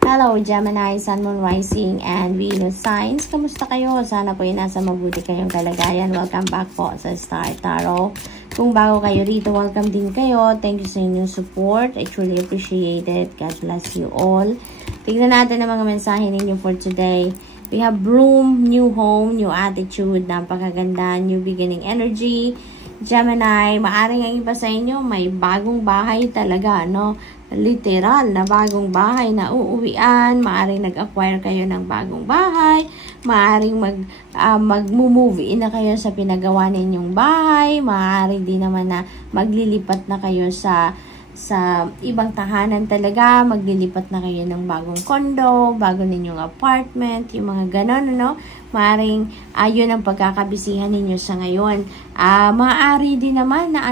Hello Gemini, Sun, Moon, Rising, and Venus signs. Kamusta kayo? Sana po ay nasa mabuti kayong kalagayan. Welcome back po sa Star Tarot. Kung bago kayo rito, welcome din kayo. Thank you sa inyong support. I truly appreciate it. God bless you all. Tignan natin ang mga mensahe ninyo for today. We have Broom, new home, new attitude, napakaganda, new beginning energy. Gemini, maaring ang iba sa inyo, may bagong bahay talaga, no? Literal na bagong bahay na uuwian, maaring nag-acquire kayo ng bagong bahay, maaring mag-move in na kayo sa pinagawa ninyong bahay, maaring din naman na maglilipat na kayo sa ibang tahanan talaga, maglilipat na kayo ng bagong condo, bago ninyong apartment, yung mga ganon, no? Maaring yun ang pagkakabisihan ninyo sa ngayon. Maaari din naman na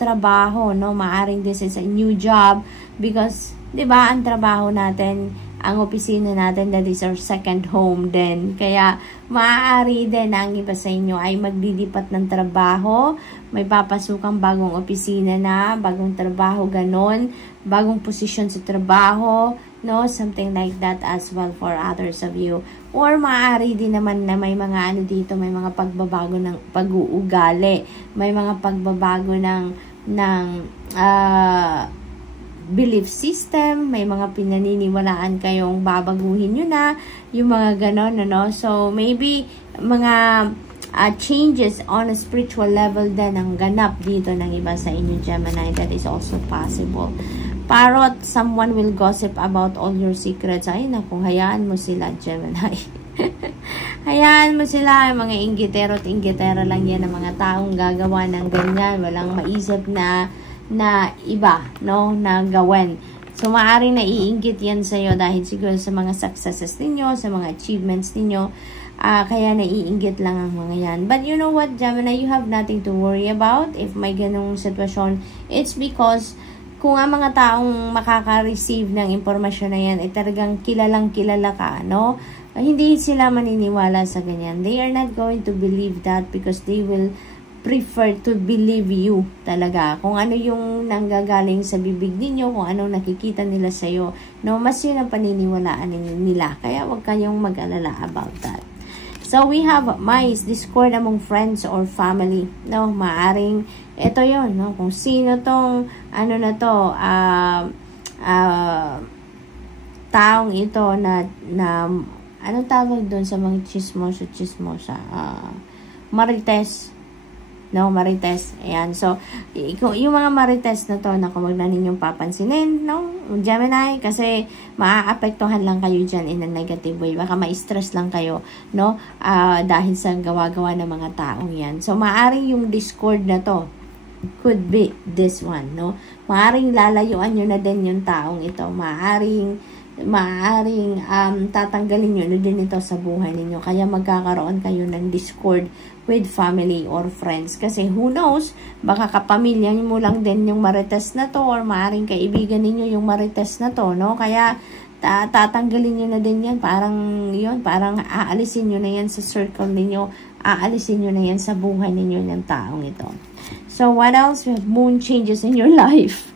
trabaho, no? Maaring this is a new job because, di ba, ang trabaho natin, ang opisina natin, that is our second home din. Kaya, maaari din na ang iba sa inyo ay maglilipat ng trabaho, may papasukang bagong opisina na, bagong trabaho, ganon, bagong posisyon sa trabaho, no? Something like that as well for others of you. Or maaari din naman na may mga dito, may mga pagbabago ng pag-uugali, may mga pagbabago ng belief system, may mga pinaniniwalaan kayong babaguhin nyo na, yung mga ganon, ano? So, maybe, mga changes on a spiritual level din ang ganap dito ng iba sa inyo, Gemini. That is also possible. Parrot, someone will gossip about all your secrets. Ay, naku, hayaan mo sila, Gemini. Hayaan mo sila, mga inggitero at inggitera lang yan, ang mga taong gagawa ng ganyan. Walang maisip na iba, no, na gawin. So, maaaring naiinggit yan sa'yo dahil siguro sa mga successes ninyo, sa mga achievements ninyo, kaya naiinggit lang ang mga yan. But you know what, Gemini, you have nothing to worry about if may ganong sitwasyon. It's because kung ang mga taong makaka-receive ng impormasyon na yan, talagang kilalang kilala ka, no? Hindi sila maniniwala sa ganyan. They are not going to believe that because they will prefer to believe you talaga. Kung ano yung nanggagaling sa bibig ninyo, kung anong nakikita nila sa'yo, no, mas yun ang paniniwalaan nila. Kaya huwag kayong mag-alala about that. So, we have mice, discord among friends or family. No, maaring, ito yun, no, kung sino tong, taong ito na anong tawag doon sa mga chismosa, marites, no, marites. Ayan. So, yung mga marites na to, naku, wag na ninyong papansinin, no, Gemini, kasi maaapektuhan lang kayo dyan in a negative way. Baka ma-stress lang kayo, no, dahil sa gawa-gawa ng mga taong yan. So, maaring yung discord na to, could be this one, no. Maaring lalayuan nyo na din yung taong ito. Maaring tatanggalin nyo na din ito sa buhay ninyo. Kaya magkakaroon kayo ng discord with family or friends. Kasi who knows, baka kapamilya mo lang din yung marites na to or maaring kaibigan ninyo yung marites na to, no? Kaya tatanggalin nyo na din yan. Parang aalisin nyo na yan sa circle ninyo. Aalisin nyo na yan sa buhay ninyo ng taong ito. So, what else? We have moon changes in your life.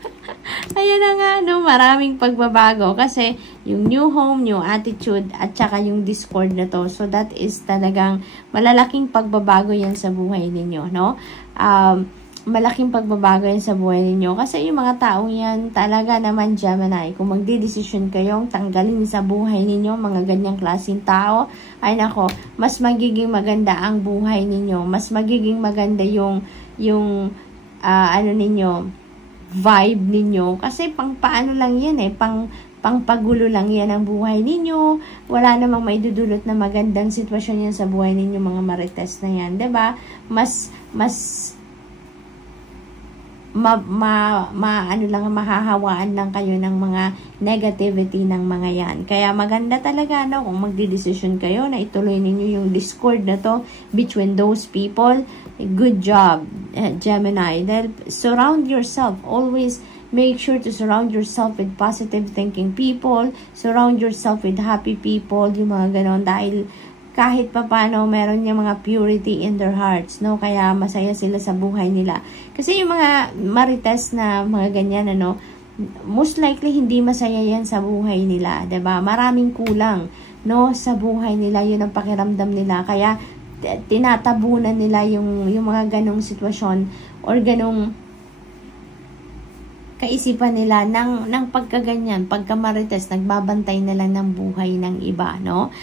Ayan na nga, no, maraming pagbabago kasi yung new home, new attitude, at saka yung discord na to. So, that is talagang malalaking pagbabago yan sa buhay ninyo, no? Malaking pagbabago yan sa buhay ninyo kasi yung mga taong yan talaga naman, Gemini, kung magdidesisyon kayong tanggalin sa buhay ninyo, mga ganyang klaseng tao, ay nako, mas magiging maganda ang buhay ninyo, mas magiging maganda yung vibe ninyo. Kasi paano lang yan pangpagulo lang yan ang buhay ninyo. Wala namang may dudulot na magandang sitwasyon yan sa buhay ninyo, mga marites na yan. Diba? Mahahawaan lang kayo ng mga negativity ng mga yan. Kaya maganda talaga, no, kung magdidesisyon kayo na ituloy ninyo yung discord na to between those people. Good job, Gemini. Then, surround yourself. Always make sure to surround yourself with positive thinking people. Surround yourself with happy people. Yung mga ganon. Dahil kahit pa paano meron yung mga purity in their hearts, no? Kaya masaya sila sa buhay nila. Kasi yung mga marites na mga ganyan, most likely hindi masaya yan sa buhay nila, 'di ba? Maraming kulang, no, sa buhay nila. Yun ang pakiramdam nila. Kaya tinatabunan nila yung mga ganong sitwasyon or ganong kaisipan nila ng pagkaganyan, pagkamarites, nagbabantay na lang ng buhay ng iba, no?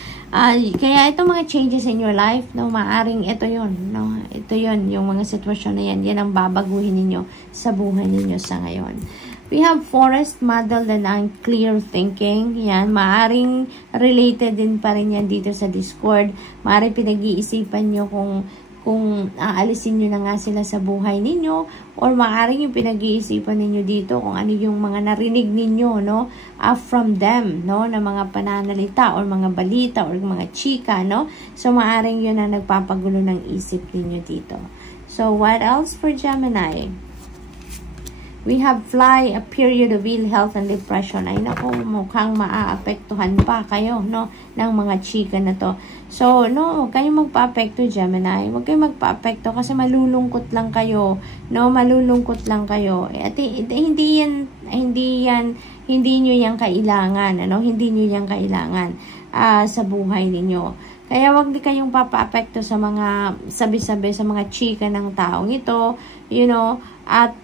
Kaya itong mga changes in your life, no, maaring ito yon, no? Ito yon, yung mga sitwasyon na yan ang babaguhin ninyo sa buhay ninyo sa ngayon. We have forest model and clear thinking. Yan, maaring related din pa rin yan dito sa Discord. Maaring pinag-iisipan nyo kung aalisin nyo na nga sila sa buhay ninyo, or maaaring yung pinag-iisipan ninyo dito kung ano yung mga narinig ninyo, no, from them, no, na mga pananalita or mga balita or mga chika, no. So maaaring yun ang nagpapagulo ng isip ninyo dito. So what else for Gemini? We have fly, a period of ill health and depression. Ay nako, mukhang maaapektuhan pa kayo, no, ng mga chika na to. So, no, huwag kayong magpa-apekto, Gemini. Huwag kayong magpa-apekto kasi malulungkot lang kayo, no, malulungkot lang kayo. At hindi nyo yan kailangan, ano, hindi nyo yan kailangan sa buhay ninyo. Kaya wag di kayong papa-apekto sa mga sabi-sabi, sa mga chika ng taong ito, you know, at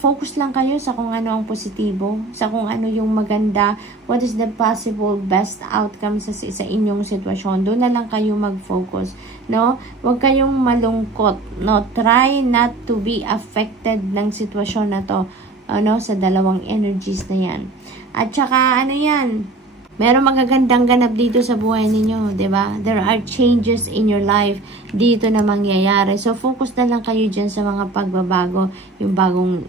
focus lang kayo sa kung ano ang positibo, sa kung ano yung maganda, what is the possible best outcome sa inyong sitwasyon. Doon na lang kayo mag-focus, no? Wag kayong malungkot, no? Try not to be affected ng sitwasyon na to, ano, sa dalawang energies na yan. At saka, ano yan, merong magagandang ganap dito sa buhay ninyo, 'di ba? There are changes in your life dito na mangyayari. So focus na lang kayo diyan sa mga pagbabago, yung bagong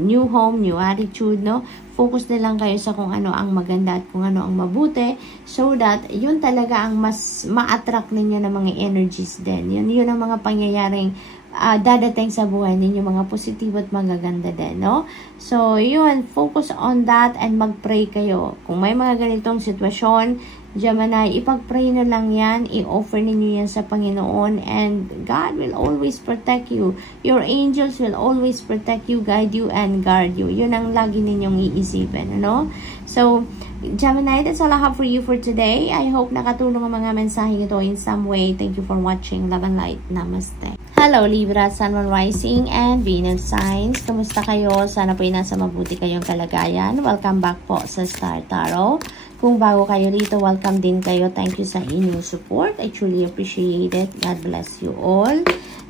new home, new attitude, no? Focus na lang kayo sa kung ano ang maganda at kung ano ang mabuti, so that yun talaga ang mas ma-attract ninyo ng mga energies din. Yun ang mga pangyayaring dadating sa buhay ninyo, mga positibo at magaganda din, no? So, yun, focus on that and mag-pray kayo. Kung may mga ganitong sitwasyon, Gemini, ipag-pray na lang yan, i-offer ninyo yan sa Panginoon, and God will always protect you. Your angels will always protect you, guide you, and guard you. Yun ang lagi ninyong iisipin, no? So, Gemini, that's all I have for you for today. I hope nakatulong ang mga mensahe ito in some way. Thank you for watching. Love and light. Namaste. Hello, Libra, Sun, Moon, Rising, and Venus signs. Kamusta kayo? Sana po nasa mabuti kayong kalagayan. Welcome back po sa Star Tarot. Kung bago kayo rito, welcome din kayo. Thank you sa inyong support. I truly appreciate it. God bless you all.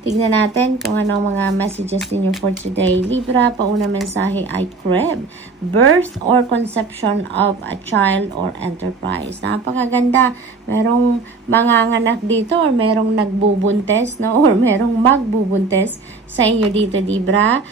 Tignan natin kung ano mga messages ninyo for today. Libra, pauna mensahe ay crib. Birth or conception of a child or enterprise. Napakaganda. Merong manganganak dito or merong nagbubuntes, no? Or merong magbubuntes sa inyo dito, Libra.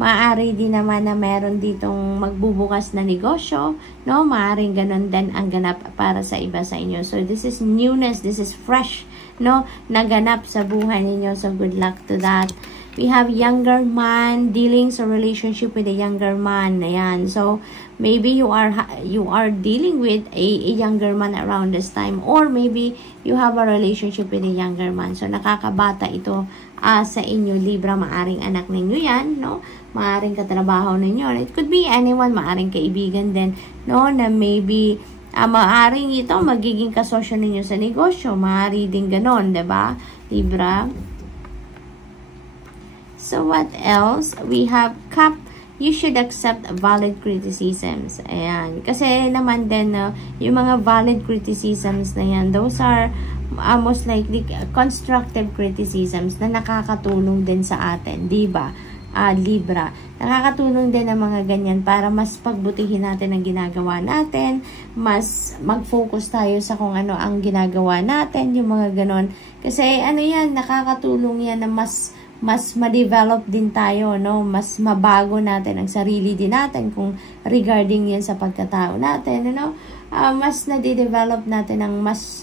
Maaari din naman na meron ditong magbubukas na negosyo, no? Maaring ganun din ang ganap para sa iba sa inyo. So, this is newness. This is fresh, no, naganap sa buhay ninyo. So good luck to that. We have younger man, dealings or relationship with a younger man. Ayan. So maybe you are dealing with a younger man around this time, or maybe you have a relationship with a younger man. So nakakabata ito sa inyo, Libra. Maaring anak ninyo yan, no? Maaring katrabaho ninyo. It could be anyone, maaring kaibigan din, no, na maybe maaring ito magiging kasosyo ninyo sa negosyo. Maaari din ganon, diba, Libra? So, what else? We have Cup. You should accept valid criticisms. Ayan. Kasi naman din, yung mga valid criticisms na yan, those are most likely constructive criticisms na nakakatulong din sa atin, diba? Libra. Nakakatulong din ang mga ganyan para mas pagbutihin natin ang ginagawa natin, mas mag-focus tayo sa kung ano ang ginagawa natin, yung mga ganon. Kasi ano yan, nakakatulong yan na mas ma-develop din tayo, no? Mas mabago natin ang sarili din natin kung regarding yan sa pagkatao natin, ano? mas nade-develop natin ang mas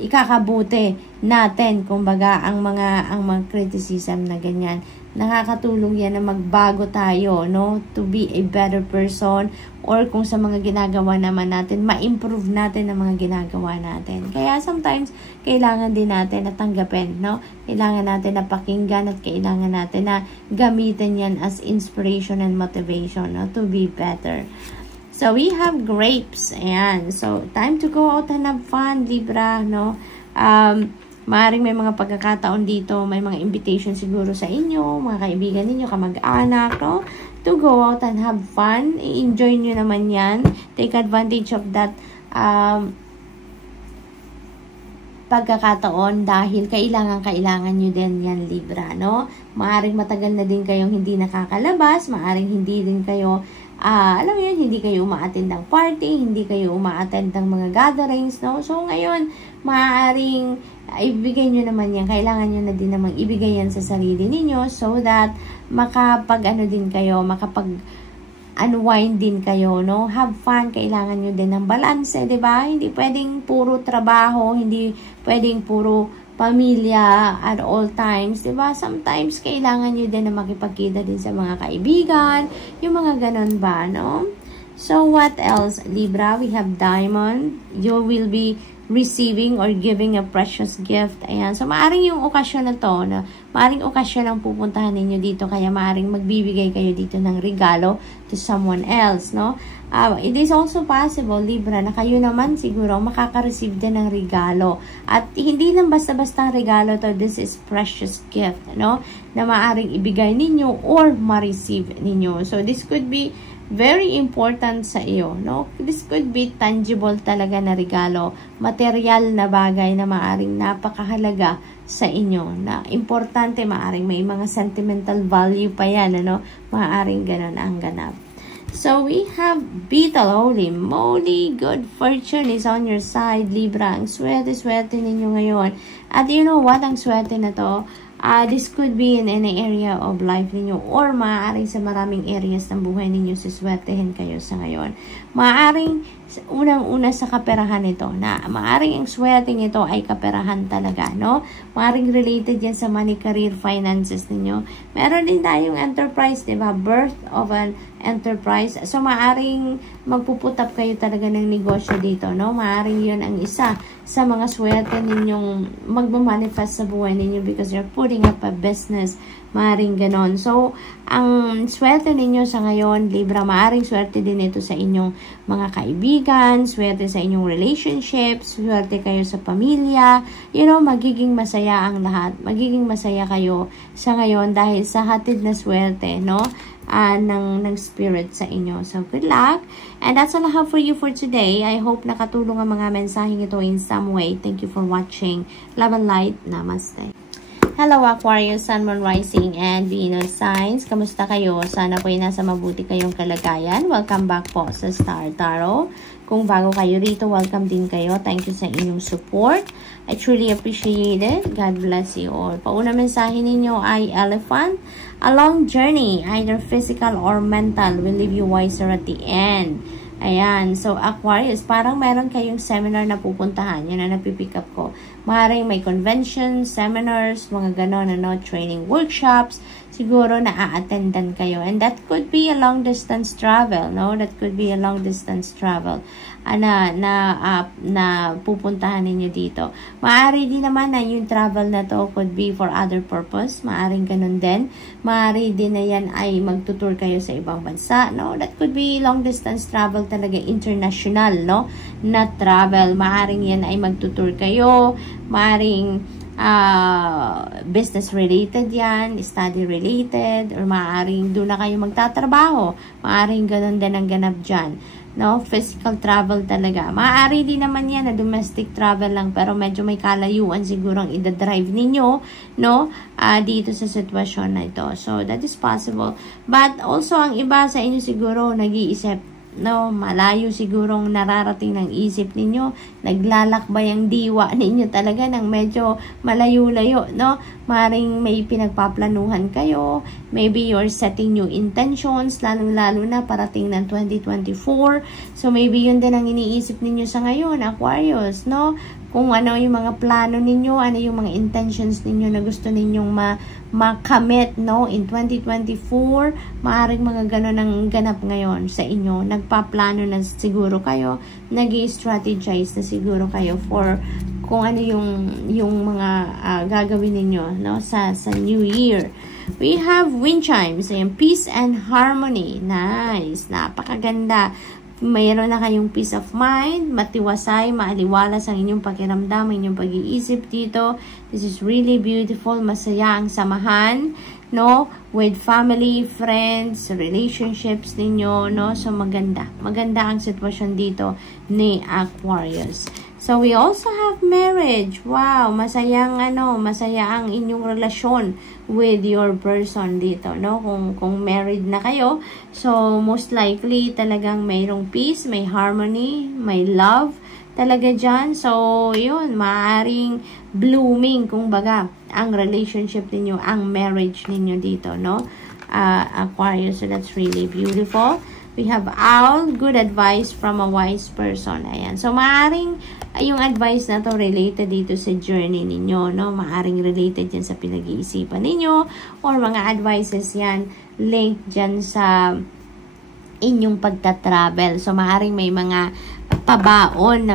ikakabuti natin, kumbaga, ang mga criticism na ganyan. Nakakatulong yan na magbago tayo, no? To be a better person, or kung sa mga ginagawa naman natin, ma-improve natin ang mga ginagawa natin. Kaya sometimes, kailangan din natin na tanggapin, no? Kailangan natin na pakinggan at kailangan natin na gamitin yan as inspiration and motivation, no? To be better. So, we have grapes. Ayan. So, time to go out and have fun, Libra, no? Maaaring may mga pagkakataon dito, may mga invitation siguro sa inyo, mga kaibigan ninyo, kamag-anak, no? To go out and have fun. I-enjoy nyo naman yan. Take advantage of that pagkakataon dahil kailangan nyo din yan, Libra, no? Maaaring matagal na din kayong hindi nakakalabas, maaaring hindi din kayo alam mo yun, hindi kayo umaattend ng party, hindi kayo umaattend ng mga gatherings, no? So, ngayon, maaaring ibigay nyo naman yan. Kailangan nyo na din namang ibigay yan sa sarili ninyo so that makapag-ano din kayo, makapag-unwind din kayo, no? Have fun. Kailangan nyo din ng balance, diba? Hindi pwedeng puro trabaho, hindi pwedeng puro pamilya at all times, diba? Sometimes, kailangan nyo din na makipagkita din sa mga kaibigan, yung mga ganon ba, no? So, what else, Libra? We have Diamond. You will be receiving or giving a precious gift. Ayan. So, maaring yung okasyon na to, na maaring okasyon ang pupuntahan ninyo dito, kaya maaring magbibigay kayo dito ng regalo to someone else, no? It is also possible, Libra, na kayo naman siguro makaka-receive din ng regalo. At hindi lang basta-basta regalo to, this is precious gift, no? Na maaring ibigay ninyo or ma-receive ninyo. So, this could be very important sa iyo, no? This could be tangible talaga na regalo, material na bagay na maaring napakahalaga sa inyo, na importante, maaring may mga sentimental value pa yan, ano? Maaring ganun ang ganap. So, we have Beetle. Holy moly, good fortune is on your side, Libra. Ang swerte-swerte ninyo ngayon. At you know what? Ang swerte na to, this could be in any area of life ninyo or maaaring sa maraming areas ng buhay ninyo siswertehin kayo sa ngayon. Maaaring unang-una sa kaperahan ito, na maaaring ang swerte nito ay kaperahan talaga, no? Maaaring related yan sa money, career, finances ninyo. Meron din tayong enterprise, diba? Birth of an enterprise. So, maaaring magpuputap kayo talaga ng negosyo dito, no? Maaaring yun ang isa sa mga swerte ninyong magmamanifest sa buhay ninyo because you're putting up a business. Maaaring ganon. So, ang swerte ninyo sa ngayon, Libra, maaaring swerte din ito sa inyong mga kaibigan, swerte sa inyong relationships, swerte kayo sa pamilya. You know, magiging masaya ang lahat. Magiging masaya kayo sa ngayon dahil sa hatid na swerte, no? Ng spirit sa inyo. So, good luck. And that's all I have for you for today. I hope nakatulong ang mga mensaheng ito in some way. Thank you for watching. Love and light. Namaste. Hello Aquarius, Sun, Moon, Rising, and Venus signs. Kamusta kayo? Sana po ay nasa mabuti kayong kalagayan. Welcome back po sa Star Tarot. Kung bago kayo rito, welcome din kayo. Thank you sa inyong support. I truly appreciate it. God bless you all. Pauna mensahe ninyo ay Elephant. A long journey, either physical or mental, will leave you wiser at the end. Ayan. So, Aquarius, parang meron kayong seminar na pupuntahan. Yun na napipick up ko. Maaaring may conventions, seminars, mga ganon, ano, training workshops. Siguro na a-attendan kayo. And that could be a long distance travel, no? That could be a long distance travel na pupuntahan ninyo dito. Maaari din naman na yung travel na to could be for other purpose. Maaring ganun din. Maaari din na yan ay magtutour kayo sa ibang bansa, no? That could be long distance travel talaga, international, no? Na travel. Maaring yan ay magtutour kayo. Maaring business related yan, study related, or maaaring doon na kayo magtatrabaho. Maaaring ganun din ang ganap dyan, no? Physical travel talaga. Maaari din naman yan na domestic travel lang, pero medyo may kalayuan siguro ang idadrive ninyo, no? Dito sa sitwasyon na ito. So, that is possible. But also, ang iba sa inyo siguro nag-iisip no? Malayo sigurong nararating ng isip ninyo. Naglalakbay ang diwa ninyo talaga ng medyo malayo-layo, no? Maring may pinagpaplanuhan kayo. Maybe you're setting new intentions, lalong-lalo na parating ng 2024. So, maybe yun din ang iniisip ninyo sa ngayon, Aquarius, no? Kung ano yung mga plano ninyo, ano yung mga intentions ninyo na gusto ninyong makamit, no? In 2024, maaaring mga ganon ang ganap ngayon sa inyo. Nagpaplano na siguro kayo, nag-i-strategize na siguro kayo for kung ano yung mga gagawin ninyo, no? Sa New Year. We have wind chimes, ayan, peace and harmony. Nice, napakaganda. Mayroon na kayong peace of mind, matiwasay, maaliwalas ang inyong pakiramdam, inyong pag-iisip dito. This is really beautiful, masaya ang samahan, no? With family, friends, relationships ninyo, no? So, maganda. Maganda ang sitwasyon dito ni Aquarius. So, we also have marriage. Wow, masaya ang inyong relasyon with your person dito, no? Kung married na kayo, so most likely talagang mayroong peace, may harmony, may love talaga dyan. So, yun, maaaring blooming, kumbaga, ang relationship ninyo, ang marriage ninyo dito, no? Aquarius, so that's really beautiful. We have all good advice from a wise person. Ayan. So, maaaring yung advice na to related dito sa journey ninyo, no? Maaaring related yan sa pinag-iisipan ninyo or mga advices yan linked dyan sa inyong pagta-travel. So, maaaring may mga pabaon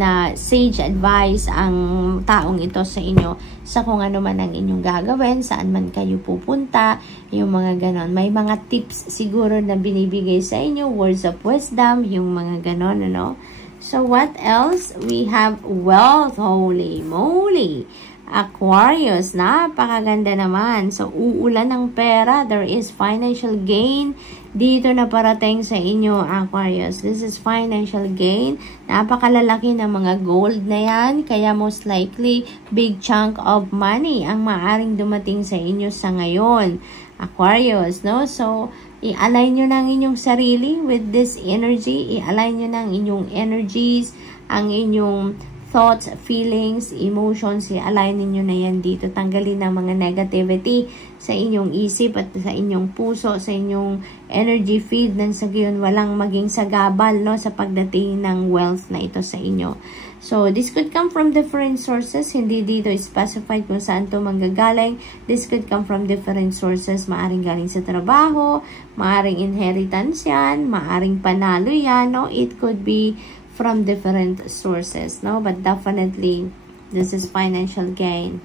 na sage advice ang taong ito sa inyo sa kung ano man ang inyong gagawin, saan man kayo pupunta, yung mga ganon. May mga tips siguro na binibigay sa inyo, words of wisdom, yung mga ganon, ano? So, what else? We have wealth, holy moly. Aquarius, napakaganda naman. So, uulan ng pera. There is financial gain dito na parating sa inyo, Aquarius. This is financial gain. Napakalalaki ng mga gold na yan. Kaya most likely, big chunk of money ang maaring dumating sa inyo sa ngayon, Aquarius, no? So, i-align nyo ng inyong sarili with this energy. I-align nyo ng inyong energies, ang inyong thoughts, feelings, emotions, i-align ninyo na yan dito. Tanggalin ang mga negativity sa inyong isip at sa inyong puso, sa inyong energy feed, nang sa gayon walang maging sagabal, no, sa pagdating ng wealth na ito sa inyo. So, this could come from different sources. Hindi dito specified kung saan ito manggagaling. This could come from different sources. Maaring galing sa trabaho, maaring inheritance yan, maaring panalo yan, no? It could be from different sources, no? But definitely, this is financial gain.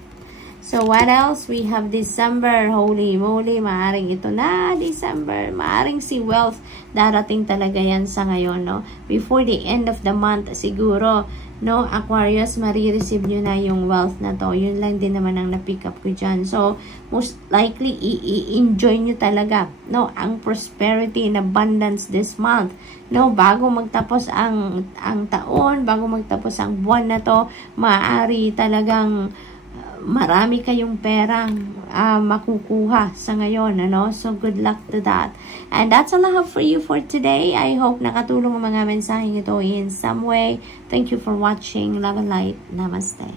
So, what else? We have December. Holy moly, maaring ito na, December. Maaring si wealth, darating talaga yan sa ngayon, no? Before the end of the month, siguro, no, Aquarius, marireceive nyo na yung wealth na to. Yun lang din naman ang na-pick up ko dyan. So, most likely, i-enjoy nyo talaga, no, ang prosperity and abundance this month. No, bago magtapos ang taon, bago magtapos ang buwan na to, maaari talagang marami kayong perang makukuha sa ngayon, ano? So, good luck to that. And that's all I have for you for today. I hope nakatulong ang mga mensaheng ito in some way. Thank you for watching. Love and light. Namaste.